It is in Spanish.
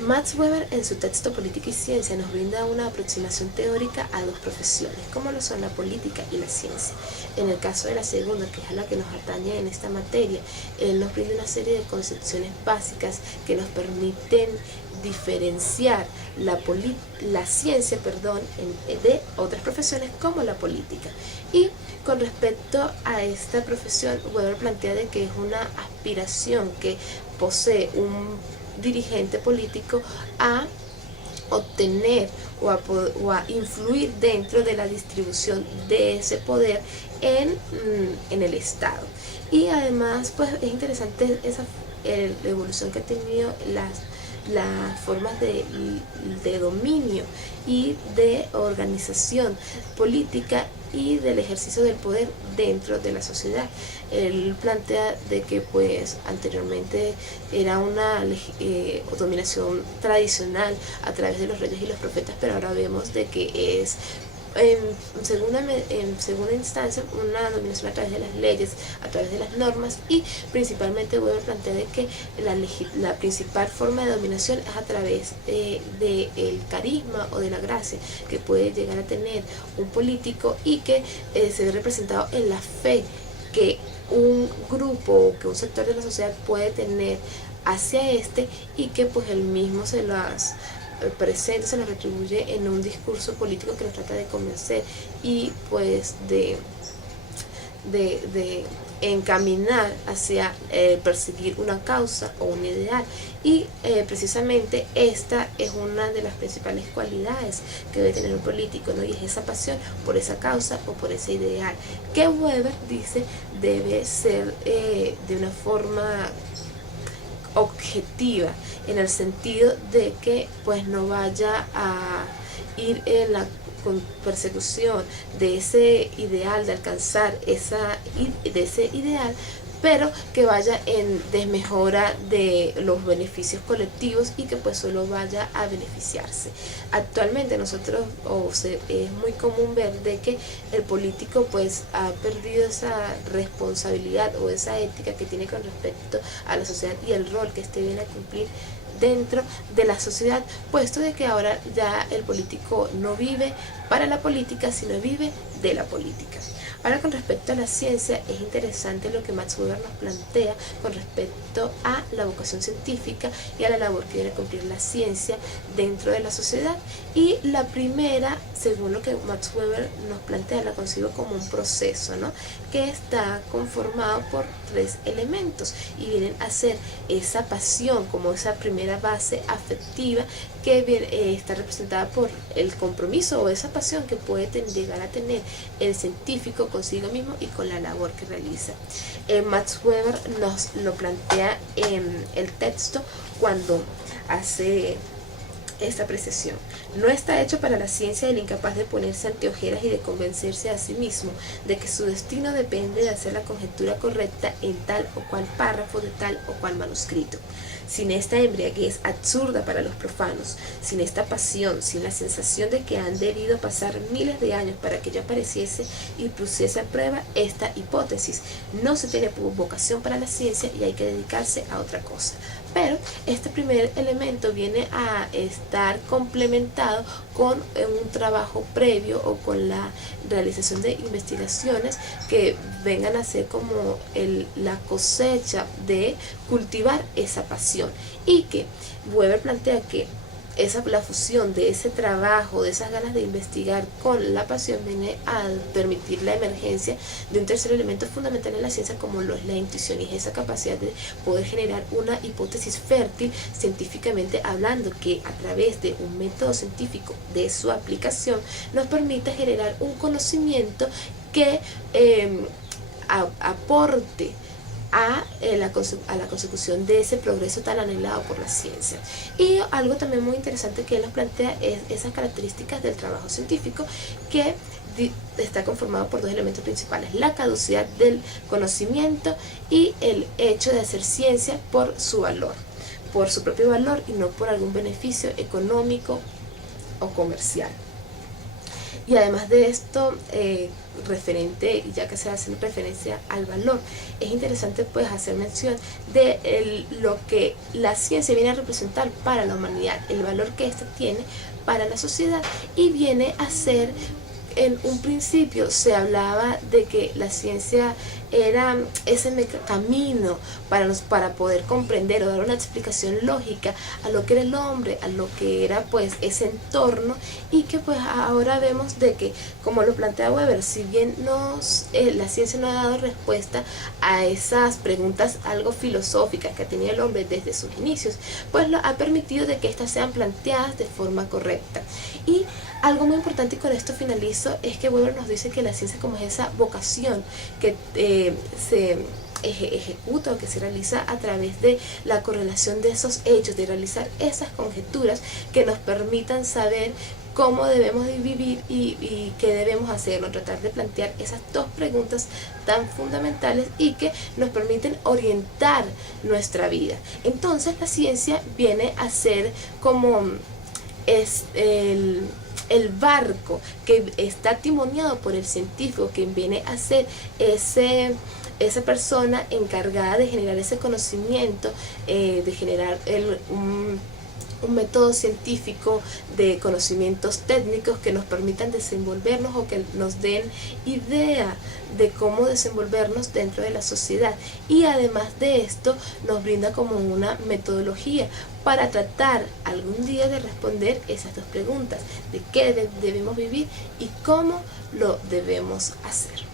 Max Weber en su texto Política y Ciencia nos brinda una aproximación teórica a dos profesiones, como lo son la política y la ciencia. En el caso de la segunda, que es a la que nos atañe en esta materia, él nos brinda una serie de concepciones básicas que nos permiten diferenciar la ciencia de otras profesiones como la política. Y con respecto a esta profesión, Weber plantea de que es una aspiración que posee un dirigente político a obtener o a influir dentro de la distribución de ese poder en el Estado. Y además pues es interesante la evolución que ha tenido las formas de dominio y de organización política y del ejercicio del poder dentro de la sociedad. Él plantea de que pues anteriormente era una dominación tradicional a través de los reyes y los profetas, pero ahora vemos de que es en segunda instancia una dominación a través de las leyes, a través de las normas, y principalmente Weber plantea de que la principal forma de dominación es a través del carisma o de la gracia que puede llegar a tener un político y que se ve representado en la fe que un grupo o que un sector de la sociedad puede tener hacia este, y que pues él mismo se las presente, se nos retribuye en un discurso político que nos trata de convencer y pues de encaminar hacia perseguir una causa o un ideal. Y precisamente esta es una de las principales cualidades que debe tener un político, ¿no? Y es esa pasión por esa causa o por ese ideal, que Weber dice debe ser de una forma objetiva, en el sentido de que pues no vaya a ir en la persecución de ese ideal, de alcanzar de ese ideal, pero que vaya en desmejora de los beneficios colectivos y que pues solo vaya a beneficiarse. Actualmente nosotros es muy común ver de que el político pues ha perdido esa responsabilidad o esa ética que tiene con respecto a la sociedad y el rol que este viene a cumplir dentro de la sociedad, puesto de que ahora ya el político no vive para la política, sino vive de la política. Ahora, con respecto a la ciencia, es interesante lo que Max Weber nos plantea con respecto a la vocación científica y a la labor que viene a cumplir la ciencia dentro de la sociedad. Y la primera, según lo que Max Weber nos plantea, la concibo como un proceso, ¿no?, que está conformado por 3 elementos y vienen a ser esa pasión como esa primera base afectiva que está representada por el compromiso o esa pasión que puede llegar a tener el científico consigo mismo y con la labor que realiza. Max Weber nos lo plantea en el texto cuando hace esta apreciación. No está hecho para la ciencia el incapaz de ponerse ante ojeras y de convencerse a sí mismo de que su destino depende de hacer la conjetura correcta en tal o cual párrafo de tal o cual manuscrito. Sin esta embriaguez absurda para los profanos, sin esta pasión, sin la sensación de que han debido pasar miles de años para que ya apareciese y pusiese a prueba esta hipótesis, no se tiene vocación para la ciencia y hay que dedicarse a otra cosa. Pero este primer elemento viene a estar complementado con un trabajo previo o con la realización de investigaciones que vengan a ser como la cosecha de cultivar esa pasión, y que Weber plantea que la fusión de ese trabajo, de esas ganas de investigar con la pasión, viene a permitir la emergencia de un tercer elemento fundamental en la ciencia, como lo es la intuición, y es esa capacidad de poder generar una hipótesis fértil científicamente hablando, que a través de un método científico de su aplicación nos permita generar un conocimiento que aporte a la consecución de ese progreso tan anhelado por la ciencia. Y algo también muy interesante que él nos plantea es esas características del trabajo científico, que está conformado por 2 elementos principales: la caducidad del conocimiento y el hecho de hacer ciencia por su valor, por su propio valor y no por algún beneficio económico o comercial. Y además de esto, referente, ya que se hace referencia al valor, es interesante pues hacer mención de lo que la ciencia viene a representar para la humanidad, el valor que ésta tiene para la sociedad, y viene a ser, en un principio se hablaba de que la ciencia era ese camino para poder comprender o dar una explicación lógica a lo que era el hombre, a lo que era pues ese entorno, y que pues ahora vemos de que, como lo plantea Weber, si bien la ciencia no ha dado respuesta a esas preguntas algo filosóficas que tenía el hombre desde sus inicios, pues lo ha permitido de que éstas sean planteadas de forma correcta. Y algo muy importante, y con esto finalizo, es que Weber nos dice que la ciencia como es esa vocación que se ejecuta o que se realiza a través de la correlación de esos hechos, de realizar esas conjeturas que nos permitan saber cómo debemos de vivir y qué debemos hacerlo, tratar de plantear esas dos preguntas tan fundamentales y que nos permiten orientar nuestra vida. Entonces la ciencia viene a ser como es el barco que está timoneado por el científico, que viene a ser esa persona encargada de generar ese conocimiento, de generar un método científico de conocimientos técnicos que nos permitan desenvolvernos o que nos den idea de cómo desenvolvernos dentro de la sociedad. Y además de esto nos brinda como una metodología para tratar algún día de responder esas dos preguntas, de qué debemos vivir y cómo lo debemos hacer.